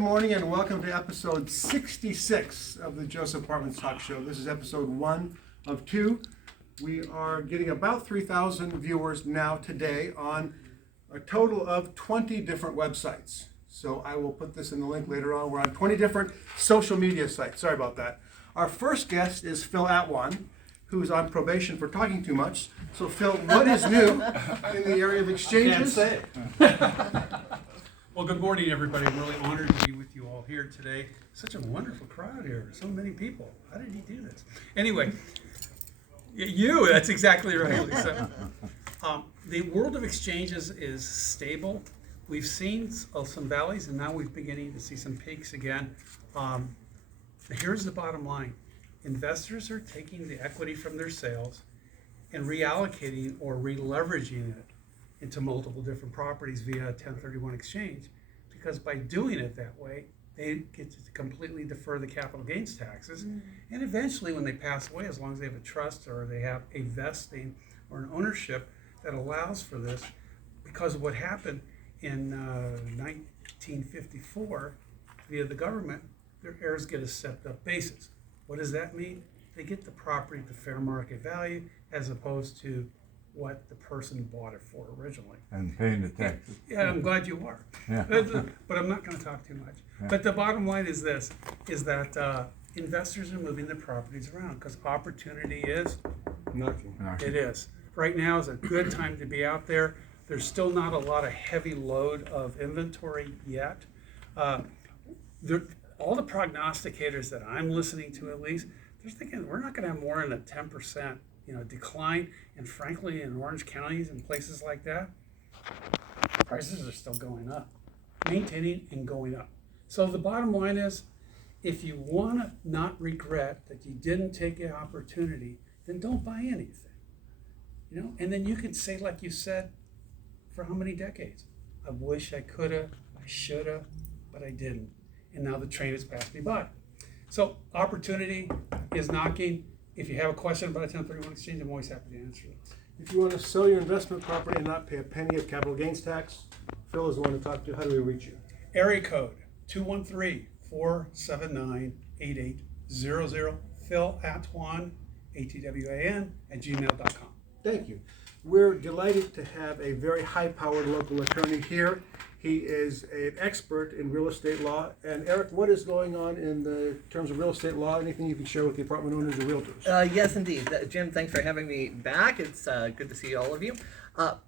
morning and welcome to episode 66 of the Joseph Apartments Talk Show. This is episode 1 of 2. We are getting about 3,000 viewers now today on a total of 20 different websites. So I will put this in the link later on. We're on 20 different social media sites. Sorry about that. Our first guest is Phil Atwan, who's on probation for talking too much. So Phil, what is new in the area of exchanges? Can't say. Well, good morning, everybody. I'm really honored to be with you all here today. Such a wonderful crowd here. So many people. How did he do this? Anyway, that's exactly right, Lisa. The world of exchanges is stable. We've seen some valleys, and now we're beginning to see some peaks again. Here's the bottom line. Investors are taking the equity from their sales and reallocating or re-leveraging it into multiple different properties via a 1031 exchange, because by doing it that way, they get to completely defer the capital gains taxes. And eventually when they pass away, as long as they have a trust or they have a vesting or an ownership that allows for this, because of what happened in 1954 via the government, their heirs get a stepped up basis. What does that mean? They get the property to fair market value as opposed to what the person bought it for originally. And paying the taxes. Yeah, I'm glad you are. Yeah. But I'm not going to talk too much. Yeah. But the bottom line is this, is that investors are moving the properties around because opportunity is, Nothing. it is. Right now is a good time to be out there. There's still not a lot of heavy load of inventory yet. All the prognosticators that I'm listening to, at least, they're thinking we're not going to have more than a 10% decline. And frankly, in Orange counties and places like that, prices are still going up, maintaining and going up. So the bottom line is, if you want to not regret that you didn't take the opportunity, then don't buy anything. And then you can say, like you said, for how many decades? I wish I coulda, I shoulda, but I didn't. And now the train has passed me by. So opportunity is knocking. If you have a question about a 1031 exchange, I'm always happy to answer it. If you want to sell your investment property and not pay a penny of capital gains tax, Phil is the one to talk to. How do we reach you? Area code 213-479-8800. Phil Atwan, ATWAN, @gmail.com. Thank you. We're delighted to have a very high-powered local attorney here. He is an expert in real estate law. And Eric, what is going on in the terms of real estate law? Anything you can share with the apartment owners or realtors? Yes, indeed. Jim, thanks for having me back. It's good to see all of you.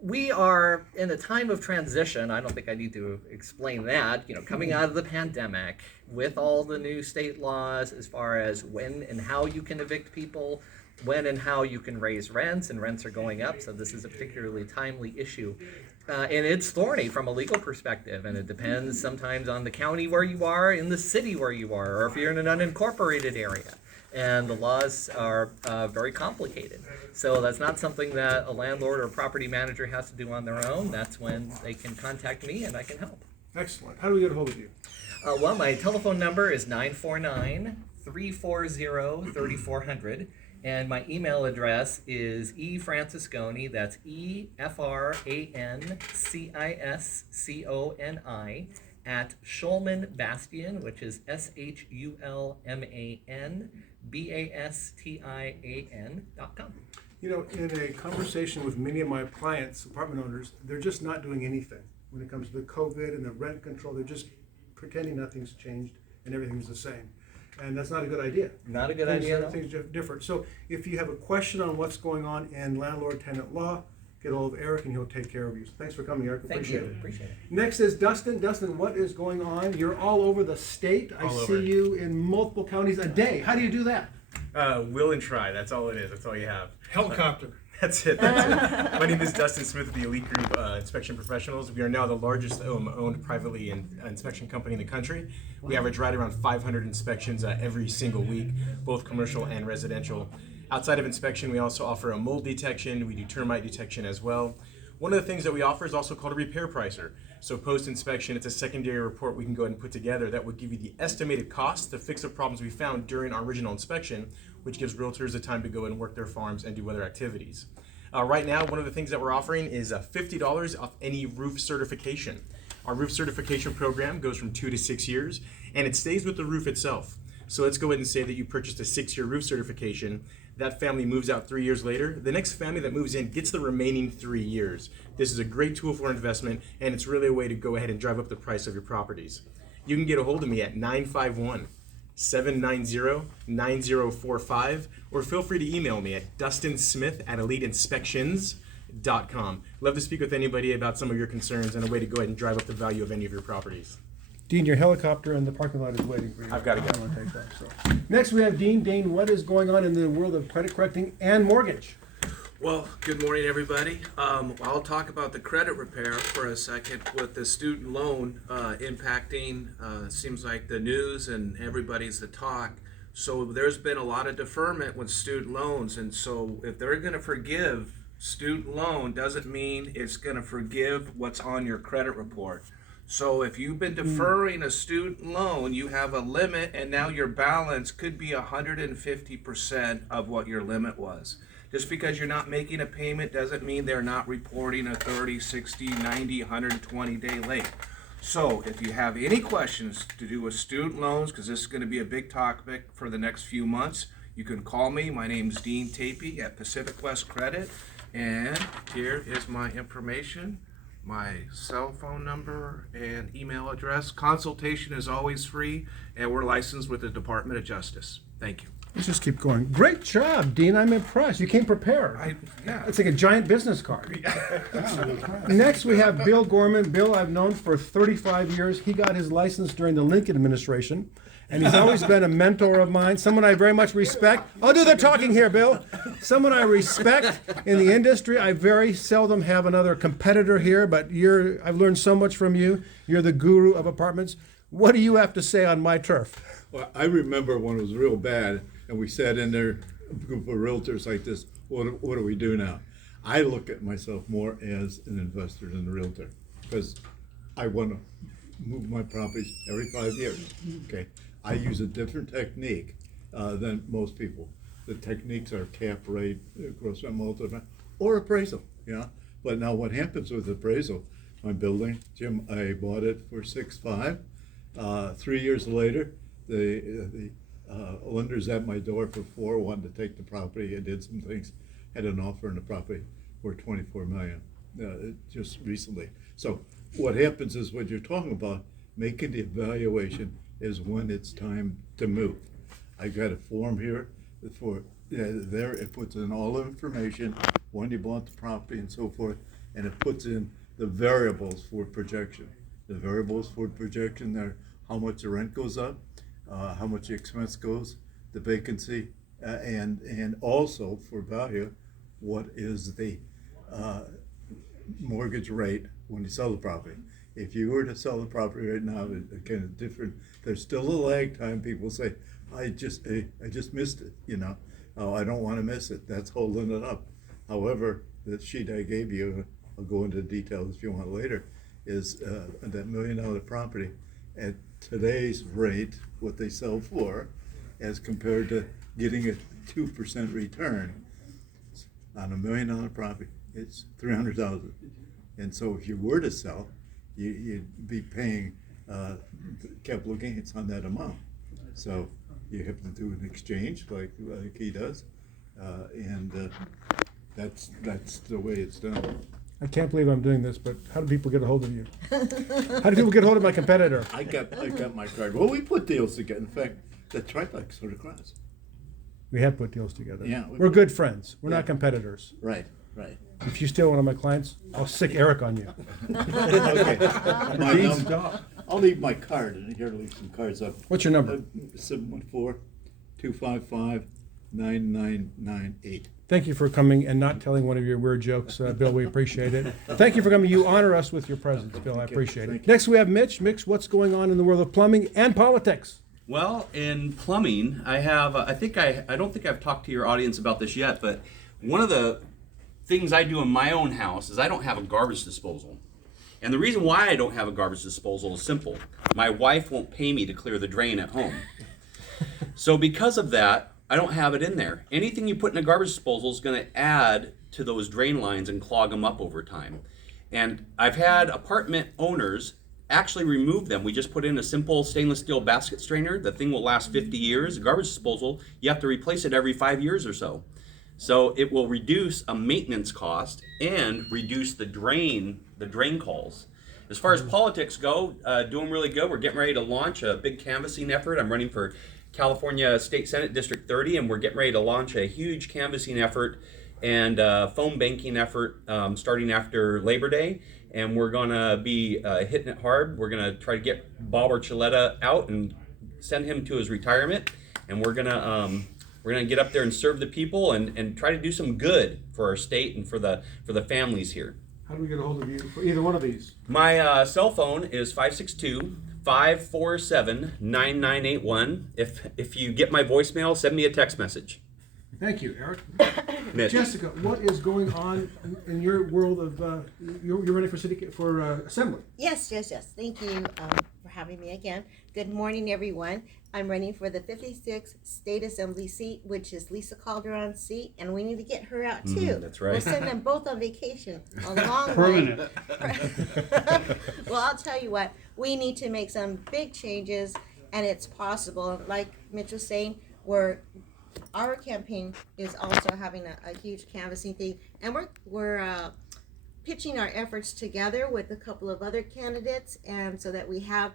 We are in a time of transition. I don't think I need to explain that. Coming out of the pandemic with all the new state laws as far as when and how you can evict people, when and how you can raise rents, and rents are going up. So this is a particularly timely issue. And it's thorny from a legal perspective, and it depends sometimes on the county where you are, in the city where you are, or if you're in an unincorporated area. And the laws are very complicated. So that's not something that a landlord or property manager has to do on their own. That's when they can contact me and I can help. Excellent. How do we get a hold of you? Well, my telephone number is 949-340-3400. And my email address is efrancisconi, that's EFRANCISCONI, @ Bastion, which is SHULMANBASTIAN.com. In a conversation with many of my clients, apartment owners, they're just not doing anything when it comes to the COVID and the rent control. They're just pretending nothing's changed and everything's the same. And that's not a good idea. Not a good idea at all. Things are different. So if you have a question on what's going on in landlord-tenant law, get a hold of Eric and he'll take care of you. So thanks for coming, Eric. Thank you. Appreciate it. Next is Dustin. Dustin, what is going on? You're all over the state. I see you in multiple counties a day. How do you do that? Will and try. That's all it is. That's all you have. Helicopter. That's it. My name is Dustin Smith with the Elite Group Inspection Professionals. We are now the largest owned privately inspection company in the country. We average right around 500 inspections every single week, both commercial and residential. Outside of inspection, we also offer a mold detection. We do termite detection as well. One of the things that we offer is also called a repair pricer. So post-inspection, it's a secondary report we can go ahead and put together that would give you the estimated cost to fix the problems we found during our original inspection, which gives realtors the time to go and work their farms and do other activities. Right now, one of the things that we're offering is $50 off any roof certification. Our roof certification program goes from 2 to 6 years, and it stays with the roof itself. So let's go ahead and say that you purchased a 6-year roof certification. That family moves out 3 years later. The next family that moves in gets the remaining 3 years. This is a great tool for investment, and it's really a way to go ahead and drive up the price of your properties. You can get a hold of me at 951-790-9045, or feel free to email me at dustinsmith@eliteinspections.com. Love to speak with anybody about some of your concerns and a way to go ahead and drive up the value of any of your properties. Dean, your helicopter in the parking lot is waiting for you. I've gotta go. I wanna take off, so. Next, we have Dean. Dean, what is going on in the world of credit correcting and mortgage? Well, good morning, everybody. I'll talk about the credit repair for a second with the student loan impacting, seems like the news and everybody's the talk. So there's been a lot of deferment with student loans, and so if they're gonna forgive student loan, doesn't mean it's gonna forgive what's on your credit report. So if you've been deferring a student loan, you have a limit, and now your balance could be 150% of what your limit was. Just because you're not making a payment doesn't mean they're not reporting a 30, 60, 90, 120 day late. So if you have any questions to do with student loans, because this is going to be a big topic for the next few months, you can call me. My name's Dean Tapey at Pacific West Credit, and here is my information, my cell phone number and email address. Consultation is always free, and we're licensed with the Department of Justice. Thank you. Let's just keep going. Great job, Dean. I'm impressed. You came prepared. Yeah. It's like a giant business card. Next, we have Bill Gorman. Bill, I've known for 35 years. He got his license during the Lincoln administration, and he's always been a mentor of mine, someone I very much respect. I'll do the talking here, Bill. Someone I respect in the industry. I very seldom have another competitor here, but I've learned so much from you. You're the guru of apartments. What do you have to say on my turf? Well, I remember when it was real bad, and we sat in there, a group of realtors like this. What do we do now? I look at myself more as an investor than a realtor, because I want to move my properties every 5 years. Okay, I use a different technique than most people. The techniques are cap rate, gross rent multiplier, or appraisal. Yeah, but now what happens with appraisal? My building, Jim, I bought it for 6.5. 3 years later, the lenders at my door for 4 wanted to take the property. I did some things, had an offer on the property for 24 million just recently. So what happens is, what you're talking about, making the evaluation is when it's time to move. I got a form here for there. It puts in all the information, when you bought the property and so forth, and it puts in the variables for projection. The variables for projection are how much the rent goes up, how much the expense goes, the vacancy, and also for value, what is the mortgage rate when you sell the property. If you were to sell the property right now, it's kind of different. There's still a lag time. People say, I just missed it, you know. Oh, I don't want to miss it. That's holding it up. However, the sheet I gave you, I'll go into details if you want later, is that $1 million property at today's rate, what they sell for, as compared to getting a 2% return on $1 million property, it's $300,000. And so if you were to sell, you'd be paying capital gains on that amount. So you have to do an exchange like he does, and that's the way it's done. I can't believe I'm doing this, but how do people get a hold of you? How do people get a hold of my competitor? I got my card. Well, we put deals together. In fact, the triplex sort of crossed. We have put deals together. Yeah, We're good friends. We're not competitors. Right. If you steal one of my clients, I'll sick Eric on you. Okay. My Dean's number, dog. I'll leave my card, and here to leave some cards up. What's your number? 714-255-9998. Thank you for coming and not telling one of your weird jokes, Bill. We appreciate it. Thank you for coming. You honor us with your presence, Bill. I appreciate thank it. you. Next, we have Mitch. Mitch, what's going on in the world of plumbing and politics? Well, in plumbing, I have, I don't think I've talked to your audience about this yet, but one of the things I do in my own house is I don't have a garbage disposal. And the reason why I don't have a garbage disposal is simple. My wife won't pay me to clear the drain at home. So because of that, I don't have it in there. Anything you put in a garbage disposal is going to add to those drain lines and clog them up over time. And I've had apartment owners actually remove them. We just put in a simple stainless steel basket strainer. The thing will last 50 years. A garbage disposal, you have to replace it every 5 years or so. So it will reduce a maintenance cost and reduce the drain calls. As far as politics go, doing really good. We're getting ready to launch a big canvassing effort. I'm running for California State Senate District 30, and we're getting ready to launch a huge canvassing effort and phone banking effort starting after Labor Day. And we're gonna be hitting it hard. We're gonna try to get Bob Archuleta out and send him to his retirement. And we're gonna get up there and serve the people and try to do some good for our state and for the families here. How do we get a hold of you for either one of these? My cell phone is 562-547-9981. If you get my voicemail, send me a text message. Thank you, Eric. Mitch. Jessica, what is going on in your world of, you're running for assembly? Yes. Thank you for having me again. Good morning, everyone. I'm running for the 56th State Assembly seat, which is Lisa Calderon's seat, and we need to get her out too. That's right. We'll send them both on vacation a long way. Permanent. Well, I'll tell you what, we need to make some big changes, and it's possible. Like Mitch was saying, our campaign is also having a huge canvassing thing, and we're pitching our efforts together with a couple of other candidates, and so that we have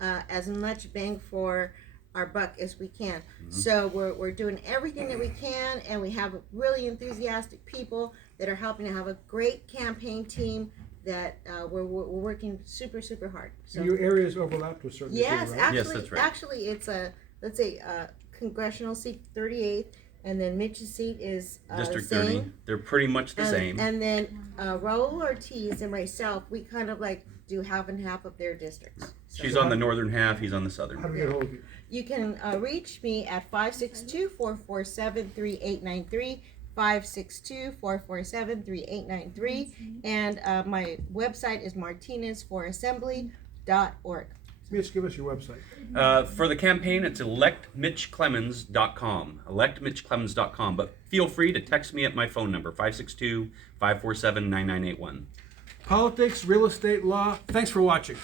as much bang for our buck as we can. So we're doing everything that we can, and we have really enthusiastic people that are helping to have a great campaign team that we're working super hard. So Your areas overlap to a certain degree, yes, right? actually, Yes, that's right. actually, it's let's say congressional seat 38, and then Mitch's seat is District the same. 30. They're pretty much the same. And then Raul Ortiz and myself, we kind of like do half and half of their districts. So She's on the northern half, he's on the How southern. do we get a hold of you? you can reach me at 562-447-3893, 562-447-3893, and my website is martinezforassembly.org. Mitch, give us your website. For the campaign, it's electmitchclemens.com. Electmitchclemens.com. But feel free to text me at my phone number, 562-547-9981. Politics, real estate, law. Thanks for watching.